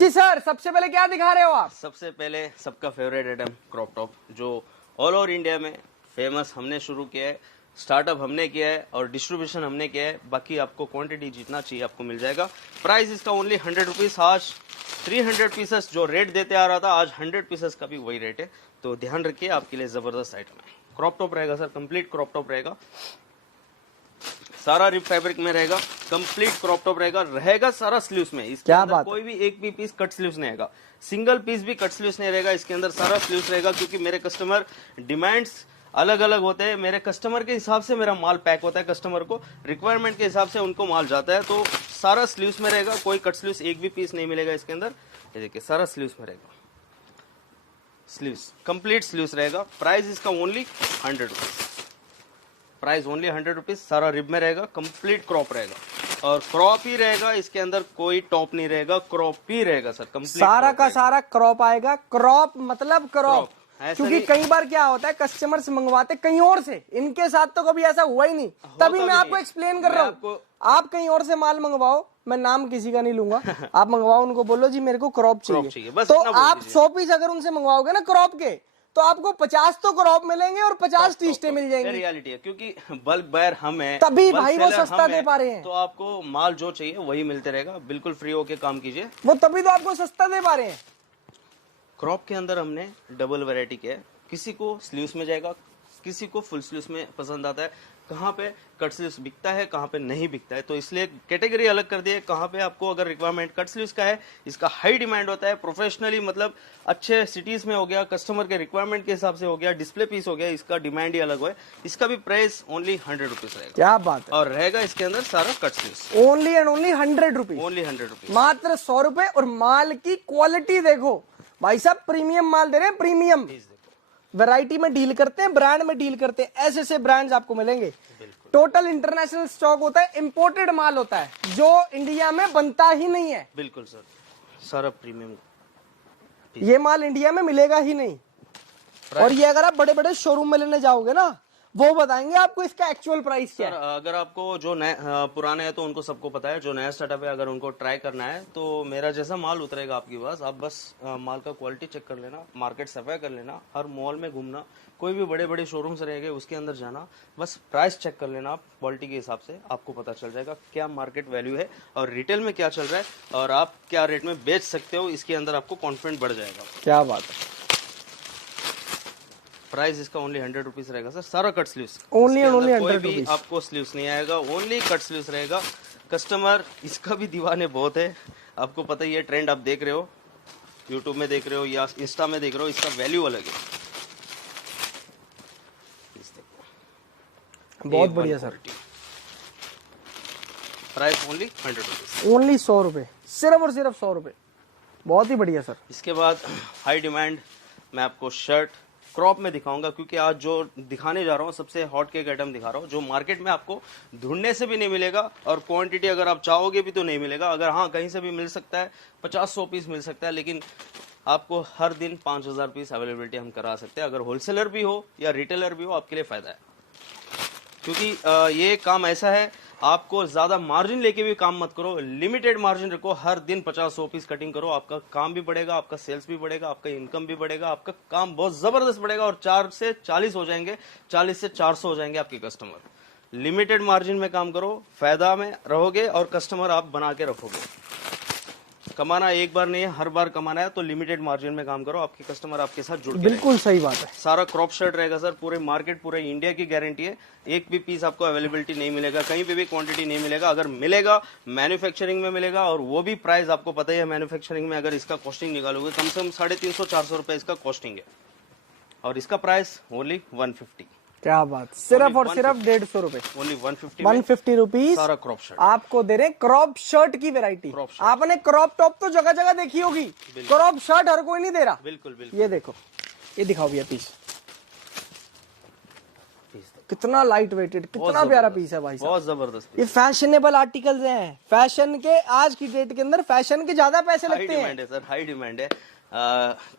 जी sir, सबसे पहले क्या दिखा रहे हो आप? सबसे पहले सबका फेवरेट आइटम क्रॉप टॉप, जो ऑल ओवर इंडिया में फेमस हमने शुरू किया है, स्टार्टअप हमने किया है और डिस्ट्रीब्यूशन हमने किया है। बाकी आपको क्वांटिटी जितना चाहिए आपको मिल जाएगा। प्राइस इसका ओनली 100 रुपीज। आज 300 पीसेस जो रेट देते आ रहा था, आज 100 पीसेस का भी वही रेट है। तो ध्यान रखिए, आपके लिए जबरदस्त आइटम है। क्रॉप टॉप रहेगा सर, कंप्लीट क्रॉप टॉप रहेगा, सारा रिप फैब्रिक में रहेगा, कंप्लीट क्रॉप टॉप रहेगा सारा स्लीव्स में। इसके अंदर कोई भी एक भी पीस कट स्लीव्स नहीं रहेगा, सिंगल पीस भी कट स्लीव्स नहीं रहेगा। इसके अंदर सारा स्लीव्स रहेगा, क्योंकि मेरे कस्टमर डिमांड्स अलग अलग होते हैं। मेरे कस्टमर के हिसाब से मेरा माल पैक होता है, कस्टमर को रिक्वायरमेंट के हिसाब से उनको माल जाता है। तो सारा स्लीव्स में रहेगा, कोई कट स्लीव्स एक भी पीस नहीं मिलेगा इसके अंदर। ये देखिए, सारा स्लीव्स में रहेगा, स्लीव्स कंप्लीट स्लीव्स रहेगा। प्राइस इसका only 100 rupees. Price only 100 rupees. सारा रिब में रहेगा, कंप्लीट क्रॉप रहेगा और क्रॉप ही रहेगा। इसके अंदर कोई टॉप नहीं रहेगा, क्रॉप ही रहेगा सर, कंप्लीट सारा का सारा क्रॉप आएगा। क्रॉप मतलब क्रॉप, क्योंकि कई बार क्या होता है, कस्टमर से मंगवाते कहीं और से, इनके साथ तो कभी ऐसा हुआ ही नहीं। तभी मैं आपको एक्सप्लेन कर रहा हूँ। आप कहीं और से माल मंगवाओ, मैं नाम किसी का नहीं लूंगा, आप मंगवाओ, उनको बोलो जी मेरे को क्रॉप चाहिए। तो आप 100 पीस अगर उनसे मंगवाओगे ना क्रॉप के, तो आपको 50 तो क्रॉप मिलेंगे और 50 टी स्टे मिल जाएंगे। रियलिटी है, क्योंकि बल्क बायर हम है, तभी भाई वो सस्ता दे पा रहे हैं। तो आपको माल जो चाहिए वही मिलते रहेगा, बिल्कुल फ्री होके काम कीजिए। वो तभी तो आपको सस्ता दे पा रहे हैं। क्रॉप के अंदर हमने डबल वैरायटी किया है। किसी को स्लीव्स में जाएगा, किसी को फुल स्लीव्स में पसंद आता है। कहाँ पे कट स्लीव्स बिकता है, कहाँ पे नहीं बिकता है, तो इसलिए कैटेगरी अलग कर दी है। कहाँ पे आपको अगर रिक्वायरमेंट कट स्लीव्स का है, इसका हाई डिमांड होता है प्रोफेशनली, मतलब अच्छे सिटीज में हो गया, कस्टमर के रिक्वायरमेंट के हिसाब से हो गया, डिस्प्ले पीस हो गया, इसका डिमांड ही अलग है। इसका भी प्राइस ओनली 100 रुपीज रहेगा। क्या बात है। और रहेगा इसके अंदर सारा cut sleeves, only and only 100 rupees. Only 100 rupees, मात्र 100 रुपए। और माल की क्वालिटी देखो भाई साहब, प्रीमियम माल दे रहे हैं, प्रीमियम। वैरायटी में डील करते हैं, ब्रांड में डील करते हैं, ऐसे ऐसे ब्रांड्स आपको मिलेंगे। टोटल इंटरनेशनल स्टॉक होता है, इंपोर्टेड माल होता है, जो इंडिया में बनता ही नहीं है। बिल्कुल सर, सारा प्रीमियम। ये माल इंडिया में मिलेगा ही नहीं। और ये अगर आप बड़े बड़े शोरूम में लेने जाओगे ना, वो बताएंगे आपको इसका एक्चुअल प्राइस क्या है। अगर आपको जो नए पुराने हैं तो उनको सबको पता है, जो नया स्टार्टअप है अगर उनको ट्राई करना है तो मेरा जैसा माल उतरेगा आपके पास। आप बस माल का क्वालिटी चेक कर लेना, मार्केट सफाई कर लेना, हर मॉल में घूमना, कोई भी बड़े बड़े शोरूम्स रहेंगे उसके अंदर जाना, बस प्राइस चेक कर लेना आप। क्वालिटी के हिसाब से आपको पता चल जाएगा क्या मार्केट वैल्यू है और रिटेल में क्या चल रहा है और आप क्या रेट में बेच सकते हो। इसके अंदर आपको कॉन्फिडेंस बढ़ जाएगा। क्या बात है। प्राइस इसका ओनली 100 रुपीज रहेगा सर। सारा कट स्लीव्स, ओनली ओनली 100 कोई भी रुपीज। आपको स्लीव्स नहीं आएगा, ओनली कट स्लीव्स रहेगा। कस्टमर इसका भी दीवाने बहुत है, आपको पता ही है। ट्रेंड आप देख रहे हो, यूट्यूब में देख रहे हो या इंस्टा में देख रहे हो, इसका वैल्यू अलग है। बहुत बढ़िया sir. Price only 100 rupees, only 100 रुपए, सिर्फ और सिर्फ 100 रुपए। बहुत ही बढ़िया सर। इसके बाद हाई डिमांड मैं आपको शर्ट क्रॉप में दिखाऊंगा, क्योंकि आज जो दिखाने जा रहा हूँ सबसे हॉट केक आइटम दिखा रहा हूँ, जो मार्केट में आपको ढूंढने से भी नहीं मिलेगा और क्वांटिटी अगर आप चाहोगे भी तो नहीं मिलेगा। अगर हाँ कहीं से भी मिल सकता है, 50-100 पीस मिल सकता है, लेकिन आपको हर दिन 5000 पीस अवेलेबिलिटी हम करा सकते हैं। अगर होलसेलर भी हो या रिटेलर भी हो, आपके लिए फायदा है, क्योंकि ये काम ऐसा है, आपको ज्यादा मार्जिन लेके भी काम मत करो, लिमिटेड मार्जिन रखो। हर दिन 50-100 पीस कटिंग करो, आपका काम भी बढ़ेगा, आपका सेल्स भी बढ़ेगा, आपका इनकम भी बढ़ेगा, आपका काम बहुत जबरदस्त बढ़ेगा और 4 से 40 हो जाएंगे, 40 से 400 हो जाएंगे आपके कस्टमर। लिमिटेड मार्जिन में काम करो, फायदा में रहोगे और कस्टमर आप बना के रखोगे। कमाना एक बार नहीं है, हर बार कमाना है, तो लिमिटेड मार्जिन में काम करो, आपके कस्टमर आपके साथ जुड़ के बिल्कुल सही बात है। सारा क्रॉप शर्ट रहेगा सर, पूरे मार्केट पूरे इंडिया की गारंटी है। एक भी पीस आपको अवेलेबिलिटी नहीं मिलेगा, कहीं पे भी क्वांटिटी नहीं मिलेगा। अगर मिलेगा मैन्युफैक्चरिंग में मिलेगा, और वो भी प्राइस आपको पता ही है। मैन्युफैक्चरिंग में अगर इसका कॉस्टिंग निकालोगे, कम से कम 350-400 रुपए इसका कॉस्टिंग है, और इसका प्राइस ओनली 150। क्या बात, सिर्फ और सिर्फ 150 रुपए, ओनली 150 रुपीज। सारा क्रॉप शर्ट आपको दे रहे क्रॉप शर्ट की वेरायटी। आपने क्रॉप टॉप तो जगह जगह देखी होगी, क्रॉप शर्ट हर कोई नहीं दे रहा। बिल्कुल बिल्कुल। ये देखो, ये दिखाओ भैया पीस, कितना लाइट वेटेड, कितना प्यारा पीस है भाई साहब, बहुत जबरदस्त। ये फैशनेबल आर्टिकल्स हैं, फैशन के आज की डेट के अंदर फैशन के ज्यादा पैसे लगते हैं। हाई डिमांड है सर, हाई डिमांड है।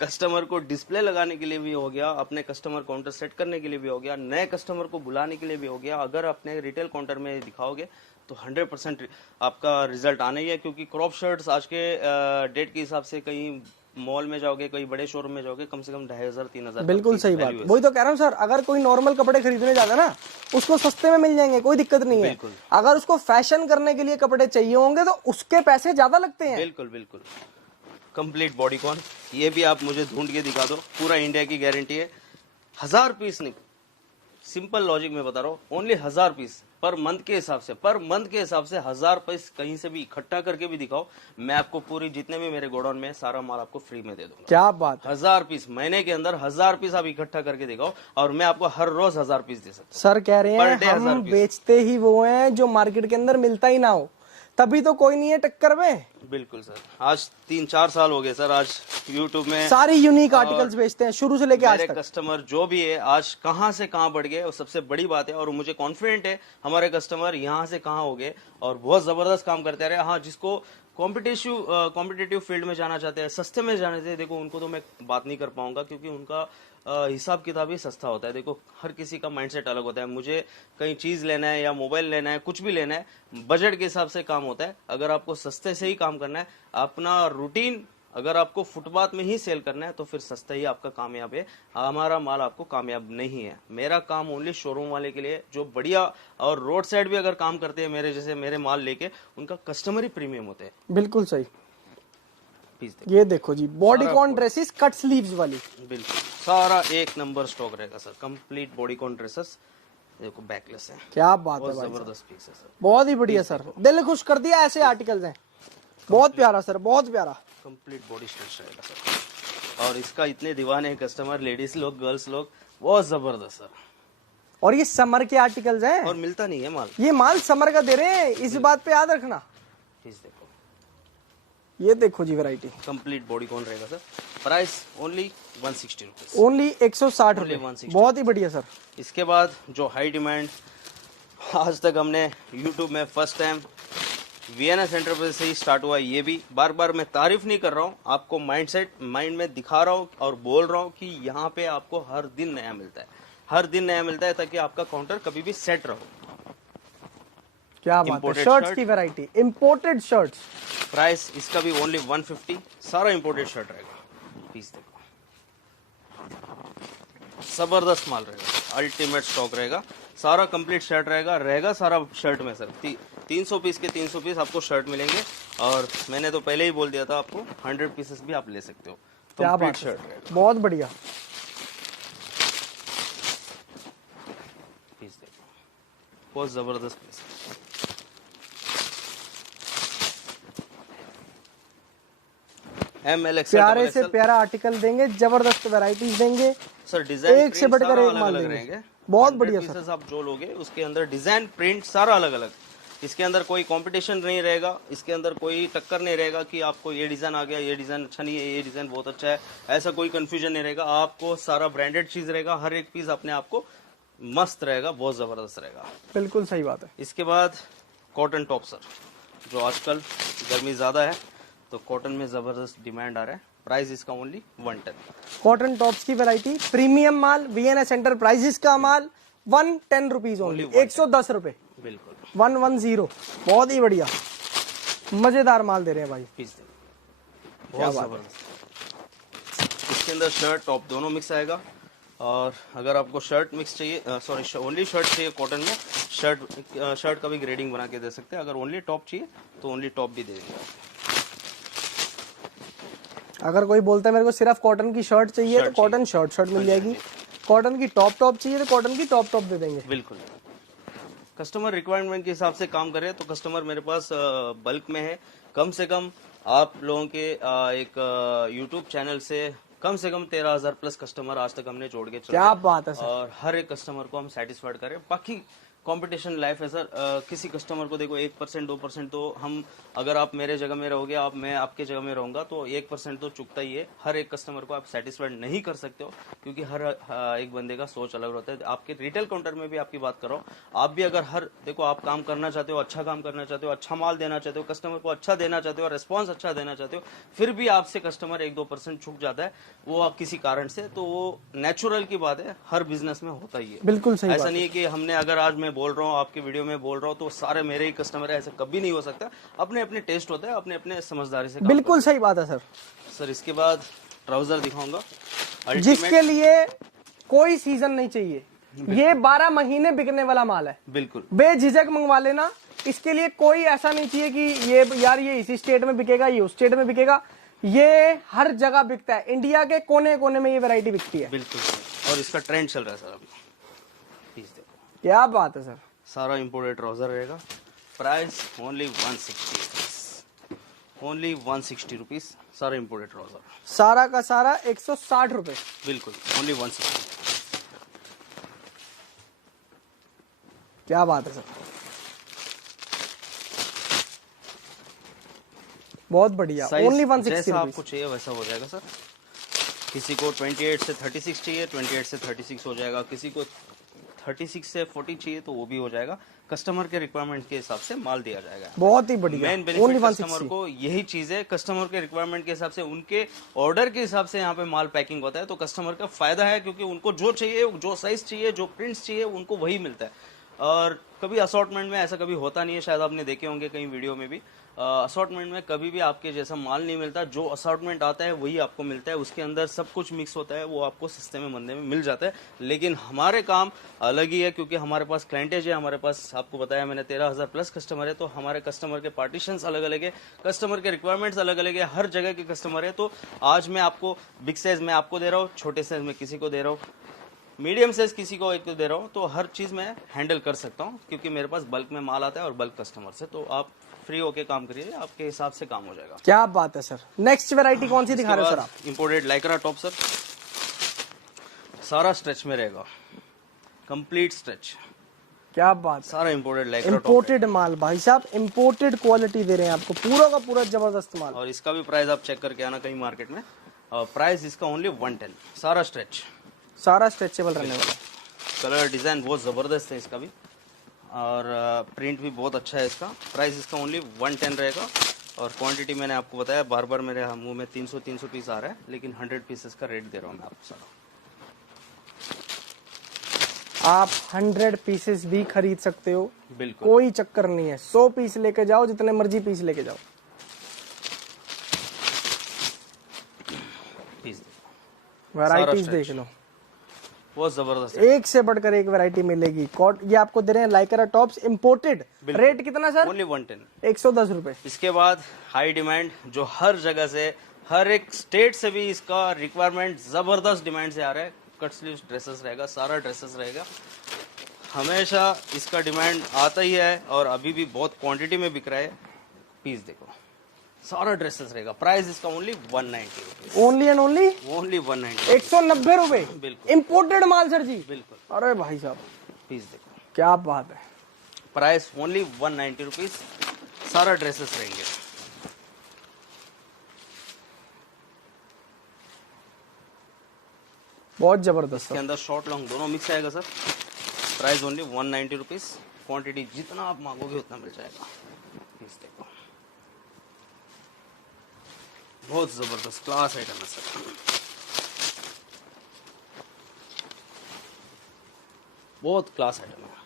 कस्टमर को डिस्प्ले लगाने के लिए भी हो गया, अपने कस्टमर काउंटर सेट करने के लिए भी हो गया, नए कस्टमर को बुलाने के लिए भी हो गया। अगर अपने रिटेल काउंटर में दिखाओगे तो 100% आपका रिजल्ट आना ही है, क्योंकि क्रॉप शर्ट्स आज के डेट के हिसाब से कहीं मॉल में जाओगे, कोई बड़े शोरूम में जाओगे, कम से कम 2500-3000। बिल्कुल सही बात, वही तो कह रहा हूँ सर। अगर कोई नॉर्मल कपड़े खरीदने जाता है ना, उसको सस्ते में मिल जाएंगे, कोई दिक्कत नहीं है। अगर उसको फैशन करने के लिए कपड़े चाहिए होंगे तो उसके पैसे ज्यादा लगते हैं। बिल्कुल बिल्कुल। कंप्लीट बॉडीकॉन, ये भी आप मुझे ढूंढ के दिखा दो, पूरा इंडिया की गारंटी है। 1000 पीस नहीं, सिंपल लॉजिक में बता रहा हूँ, ओनली 1000 पीस पर मंथ के हिसाब से, 1000 पीस कहीं से भी इकट्ठा करके भी दिखाओ, मैं आपको पूरी जितने भी मेरे गोडाउन में सारा माल आपको फ्री में दे दूंगा। क्या बात है। 1000 पीस महीने के अंदर 1000 पीस आप इकट्ठा करके दिखाओ और मैं आपको हर रोज 1000 पीस दे सकता हूँ। सर कह रहे हैं हम बेचते ही वो हैं जो मार्केट के अंदर मिलता ही ना हो, तभी तो कोई नहीं है टक्कर में। बिल्कुल सर, आज 3-4 साल हो गए सर, आज यूट्यूब में सारी यूनिक आर्टिकल्स बेचते हैं शुरू से लेके आज तक। कस्टमर जो भी है आज कहां से कहां बढ़ गए, और सबसे बड़ी बात है, और मुझे कॉन्फिडेंट है हमारे कस्टमर यहां से कहां हो गए और बहुत जबरदस्त काम करते रहे। हाँ, जिसको कॉम्पिटिटिव फील्ड में जाना चाहते हैं, सस्ते में जाना चाहते हैं, देखो उनको तो मैं बात नहीं कर पाऊंगा, क्योंकि उनका हिसाब किताब ही सस्ता होता है। देखो हर किसी का माइंडसेट अलग होता है, मुझे कहीं चीज लेना है या मोबाइल लेना है, कुछ भी लेना है, बजट के हिसाब से काम होता है। अगर आपको सस्ते से ही काम करना है, अपना रूटीन अगर आपको फुटपाथ में ही सेल करना है, तो फिर सस्ता ही आपका कामयाब है। हमारा माल आपको कामयाब नहीं है। मेरा काम ओनली शोरूम वाले के लिए, जो बढ़िया और रोड साइड भी अगर काम करते हैं मेरे जैसे, मेरे माल लेके, उनका कस्टमर ही प्रीमियम होते हैं। बिल्कुल सही। ये देखो जी, बॉडीकॉन ड्रेसेस कट स्लीव्स वाली, बिल्कुल सारा एक नंबर स्टॉक रहेगा सर। कंप्लीट बॉडीकॉन ड्रेसेस, देखो बैकलेस है। क्या बात है भाई, जबरदस्त पीस है सर, बहुत ही बढ़िया सर, दिल खुश कर दिया। ऐसे आर्टिकल्स हैं, बहुत प्यारा सर, बहुत प्यारा। कंप्लीट बॉडी स्ट्रेच रहेगा सर, और इसका इतने दीवाने हैं कस्टमर, लेडीज लोग, गर्ल्स लोग, बहुत जबरदस्त सर। और ये समर के आर्टिकल्स हैं, और मिलता नहीं है माल, ये माल समर का दे रहे हैं, इस बात पे याद रखना। देखो ये देखो जी वैरायटी, कंप्लीट बॉडीकॉन रहेगा sir. Price only 160 rupees, only 160 रुपए, बहुत ही बढ़िया सर। इसके बाद जो हाई डिमांड, आज तक हमने यूट्यूब में फर्स्ट टाइम वीएनएस एंटरप्राइज से ही स्टार्ट हुआ। ये भी बार बार मैं तारीफ नहीं कर रहा हूँ, आपको माइंड में दिखा रहा हूँ और बोल रहा हूँ कि यहाँ पे आपको हर दिन नया मिलता है, हर दिन नया मिलता है, ताकि आपका काउंटर कभी भी सेट रहो। क्या बात है, शर्ट्स की वैरायटी, इंपोर्टेड शर्ट्स। प्राइस इसका भी ओनली 150, सारा इंपोर्टेड शर्ट रहेगा। पीस देखो, जबरदस्त माल रहेगा, अल्टीमेट स्टॉक रहेगा, सारा कंप्लीट शर्ट रहेगा सारा शर्ट में सर। 300 पीस के 300 पीस आपको शर्ट मिलेंगे, और मैंने तो पहले ही बोल दिया था आपको 100 पीसेस भी आप ले सकते हो। क्या बात है, बहुत बढ़िया। पीस देखो, बहुत जबरदस्त पीस। प्यारे से प्यारा आर्टिकल देंगे, जबरदस्त वैरायटीज देंगे सर, डिजाइन एक से बढ़कर एक माल देंगे, बहुत बढ़िया सर। आप जो लोगे उसके अंदर डिजाइन प्रिंट सारा अलग अलग, इसके अंदर कोई कंपटीशन नहीं रहेगा, इसके अंदर कोई टक्कर नहीं रहेगा कि आपको ये डिजाइन आ गया, ये डिजाइन अच्छा नहीं है, ये डिजाइन बहुत अच्छा है, ऐसा कोई कंफ्यूजन नहीं रहेगा। आपको सारा ब्रांडेड चीज रहेगा, हर एक पीस अपने आपको मस्त रहेगा, बहुत जबरदस्त रहेगा। बिल्कुल सही बात है। इसके बाद कॉटन टॉप सर, जो आजकल गर्मी ज्यादा है तो कॉटन में जबरदस्त डिमांड आ रहा है। प्राइस इसका ओनली 110। कॉटन टॉप्स की वैरायटी, प्रीमियम माल, वीएनएस एंटरप्राइजेस का माल, 110 रुपीज ओनली, 110 रुपए, बिल्कुल 110, बहुत ही बढ़िया मजेदार माल दे रहे हैं भाई। पीस बहुत जबरदस्त। इसके अंदर शर्ट टॉप दोनों मिक्स आएगा, और अगर आपको शर्ट मिक्स चाहिए, सॉरी ओनली शर्ट चाहिए कॉटन में, शर्ट का भी ग्रेडिंग बना के दे सकते हैं। अगर ओनली टॉप चाहिए तो ओनली टॉप भी दे देंगे। अगर कोई बोलता है मेरे को सिर्फ कॉटन की शर्ट चाहिए, तो कॉटन शर्ट मिल जाएगी। कॉटन की टॉप चाहिए तो कॉटन की टॉप दे देंगे। बिल्कुल, कस्टमर रिक्वायरमेंट के हिसाब से काम करे तो कस्टमर मेरे पास बल्क में है। कम से कम आप लोगों के एक यूट्यूब चैनल से कम 13,000 प्लस कस्टमर आज तक हमने जोड़ के चले। क्या बात है सर। और हर एक कस्टमर को हम सेटिस्फाइड करें। बाकी कंपटीशन लाइफ है सर, किसी कस्टमर को देखो 1% 2% तो हम, अगर आप मेरे जगह में रहोगे, मैं आपके जगह में रहूंगा, तो 1% तो चुकता ही है। हर एक कस्टमर को आप सेटिस्फाइड नहीं कर सकते हो, क्योंकि हर एक बंदे का सोच अलग होता है। आपके रिटेल काउंटर में भी आपकी बात कर रहा हूँ, आप भी अगर देखो आप काम करना चाहते हो, अच्छा काम करना चाहते हो, अच्छा माल देना चाहते हो, कस्टमर को अच्छा देना चाहते हो, रेस्पॉन्स अच्छा देना चाहते हो, फिर भी आपसे कस्टमर 1-2% चुक जाता है, वो आप किसी कारण से, तो वो नेचुरल की बात है, हर बिजनेस में होता ही है। बिल्कुल सही, ऐसा नहीं है कि हमने अगर आज मैं बोल रहा हूँ, आपकी वीडियो में बोल रहा हूँ, तो सारे मेरे ही कस्टमर है, ऐसा कभी नहीं हो सकता। अपने अपने टेस्ट होता है, अपने अपने समझदारी से काम बिल्कुल सही बात है सर। सर इसके बाद ट्राउजर दिखाऊंगा, जिसके लिए कोई सीजन नहीं चाहिए, ये 12 महीने बिकने वाला माल है। बिल्कुल बेझिझक मंगवा लेना, इसके लिए कोई ऐसा नहीं चाहिए कि ये यार ये इसी स्टेट में बिकेगा, ये उस स्टेट में बिकेगा। ये हर जगह बिकता है, इंडिया के कोने कोने में ये वैरायटी बिकती है। बिल्कुल सर, और इसका ट्रेंड चल रहा है सर अभी। पीस देखो, क्या बात है सर। सारा इंपोर्टेड ट्राउजर रहेगा। Price only 160, only 160 rupees. सारा इंपोर्टेड ट्राउजर, सारा का सारा 160 रुपए। बिल्कुल ओनली 160। क्या बात है सर, बहुत बढ़िया। ओनली 160 जैसा आपको चाहिए वैसा हो जाएगा सर। किसी को 28 से 36 चाहिए, 28 से 36 हो जाएगा। किसी को 36 से 40 चाहिए तो वो भी हो जाएगा। कस्टमर के रिक्वायरमेंट के हिसाब से माल दिया जाएगा। बहुत ही बढ़िया। मेन बेनिफिट कस्टमर को यही चीज है, कस्टमर के रिक्वायरमेंट के हिसाब से, उनके ऑर्डर के हिसाब से यहाँ पे माल पैकिंग होता है, तो कस्टमर का फायदा है, क्योंकि उनको जो चाहिए, जो साइज चाहिए, जो प्रिंट्स चाहिए, उनको वही मिलता है। और कभी असॉर्टमेंट में ऐसा कभी होता नहीं है, शायद आपने देखे होंगे कई वीडियो में भी, असॉर्टमेंट में कभी भी आपके जैसा माल नहीं मिलता। जो असॉर्टमेंट आता है वही आपको मिलता है, उसके अंदर सब कुछ मिक्स होता है, वो आपको सस्ते में मंदे में मिल जाता है। लेकिन हमारे काम अलग ही है, क्योंकि हमारे पास क्लाइंटेज है, हमारे पास आपको बताया मैंने 13,000 प्लस कस्टमर है, तो हमारे कस्टमर के पार्टीशंस अलग अलग है, कस्टमर के रिक्वायरमेंट्स अलग अलग है, हर जगह के कस्टमर है। तो आज मैं आपको बिग साइज में आपको दे रहा हूँ, छोटे साइज में किसी को दे रहा हूँ, मीडियम साइज किसी को एक को दे रहा हूँ, तो हर चीज मैं हैंडल कर सकता हूँ, क्योंकि मेरे पास बल्क में माल आता है और बल्क कस्टमर से। तो आप फ्री होके काम करिए, आपके हिसाब से काम हो जाएगा। क्या बात है सर। नेक्स्ट वैरायटी कौन सी दिखा रहे हो सर आप? इंपोर्टेड लाइक्रा टॉप सर, सारा स्ट्रेच में रहेगा, कंप्लीट स्ट्रेच। क्या बात। सारा इंपोर्टेड लाइक्रा टॉप, इंपोर्टेड माल भाई साहब, इंपोर्टेड क्वालिटी दे रहे हैं आपको, पूरा का पूरा जबरदस्त माल। और इसका भी प्राइस आप चेक करके आना कहीं मार्केट में। प्राइस इसका ओनली 110, सारा स्ट्रेच, सारा स्ट्रेचेबल रहने वाला। कलर डिजाइन बहुत जबरदस्त है इसका भी, और प्रिंट भी बहुत अच्छा है इसका। प्राइस इसका ओनली 110 रहेगा। और क्वांटिटी मैंने आपको बताया, बार बार मेरे मुंह में 300 पीस आ रहा है, लेकिन 100 पीसेस का रेट दे रहा हूँ मैं आपको सारा। आप 100 पीसेस भी खरीद सकते हो, बिल्कुल कोई चक्कर नहीं है। 100 पीस लेके जाओ, जितने मर्जी पीस लेके जाओ। पीस वैरायटीज देख लो, बहुत जबरदस्त है। एक से बढ़कर एक वैरायटी मिलेगी। ये आपको दे रहे हैं लाइक्रा टॉप्स इंपोर्टेड। रेट कितना सर? ओनली 110, 110 रुपए। इसके बाद हाई डिमांड, जो हर जगह से, हर एक स्टेट से भी इसका रिक्वायरमेंट जबरदस्त डिमांड से आ रहा है। कट स्लीव ड्रेसेस रहेगा, सारा ड्रेसेस रहेगा, हमेशा इसका डिमांड आता ही है, और अभी भी बहुत क्वांटिटी में बिक रहा है। पीस देखो, सारा ड्रेसेस रहेगा। प्राइस इसका only 190 rupees, only and only 190, 190 रुपए। बिल्कुल इंपोर्टेड माल सर जी, बिल्कुल। अरे भाई साहब, पीस देखो, क्या बात है। प्राइस ओनली 190 रुपीज, सारा ड्रेसेस रहेंगे। बहुत जबरदस्त। इसके अंदर शॉर्ट लॉन्ग दोनों मिक्स आएगा sir. Price only 190 rupees. Quantity जितना आप मांगोगे उतना मिल जाएगा। पीस देखो, बहुत जबरदस्त क्लास आइटम है सर, बहुत क्लास आइटम है।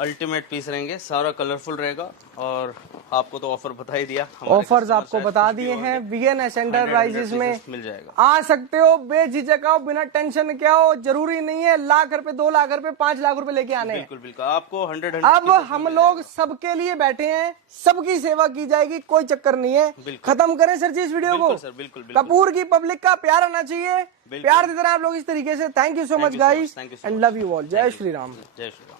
अल्टीमेट पीस रहेंगे, सारा कलरफुल रहेगा। और आपको तो ऑफर बता ही दिया, ऑफर्स आपको बता दिए हैं। वीएनएस एंटरप्राइजेस में मिल जाएगा, आ सकते हो, बेझिझक आओ, बिना टेंशन के आओ। जरूरी नहीं है लाख रुपए, 2 लाख रुपए, 5 लाख रुपए लेके आने हैं। बिल्कुल बिल्कुल, आपको 100 अब हम लोग सबके लिए बैठे हैं, सबकी सेवा की जाएगी, कोई चक्कर नहीं है। खत्म करें सर जी इस वीडियो को। सर बिल्कुल, कपूर की पब्लिक का प्यार आना चाहिए, प्यार देते रहे आप लोग इस तरीके से। Thank you so much guys and love you all. जय श्री राम। जय श्री राम।